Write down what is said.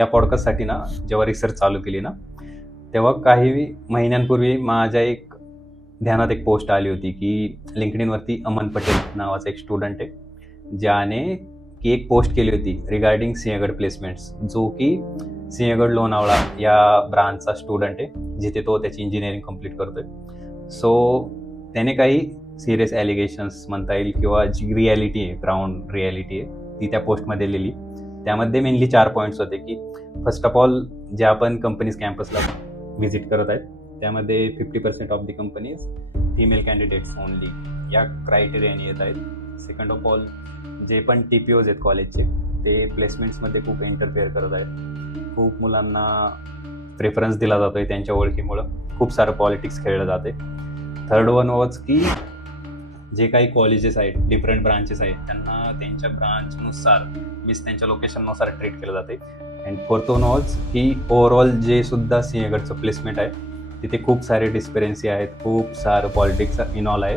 या पॉडकास्टसाठी ना जेव्हा रिसर्च चालू केली ना, तेव्हा काही महिन्यांपूर्वी माझ्या एक ध्यानात एक पोस्ट आली होती की लिंक्डइनवरती अमन पटेल नावाचा एक स्टुडंट आहे, ज्याने की एक पोस्ट केली होती रिगार्डिंग सिंहगड प्लेसमेंट्स, जो की सिंहगड लोणावळा या ब्रांचचा स्टुडंट आहे, जिथे तो त्याची इंजिनिअरिंग कंप्लीट करतोय. सो त्याने काही सिरियस ॲलिगेशन्स म्हणता येईल किंवा जी रिॲलिटी आहे, ग्राउंड रिॲलिटी आहे, ती त्या पोस्टमध्ये लिहिली. त्यामध्ये मेनली 4 पॉईंट्स होते की फर्स्ट ऑफ ऑल, जे आपण कंपनीज कॅम्पसला व्हिजिट करत आहेत त्यामध्ये 50% of the companies female candidates only या क्रायटेरियाने येत आहेत. सेकंड ऑफ ऑल, जे पण TPOs आहेत कॉलेजचे, ते प्लेसमेंट्समध्ये खूप इंटरफेअर करत आहेत. खूप मुलांना प्रेफरन्स दिला जातो आहे त्यांच्या ओळखीमुळं. खूप सारं पॉलिटिक्स खेळलं जाते. थर्ड वन वॉज की जे काही कॉलेजेस आहेत, डिफरंट ब्रांचेस आहेत, त्यांना त्यांच्या ब्रांचनुसार मीन्स त्यांच्या लोकेशननुसार ट्रीट केलं जाते. अँड फोर्थ वन वॉज की ओव्हरऑल जे सुद्धा सिंहगडचं प्लेसमेंट आहे तिथे खूप सारे डिस्पेरन्सी आहेत, खूप सारं पॉलिटिक्स इनॉल आहे.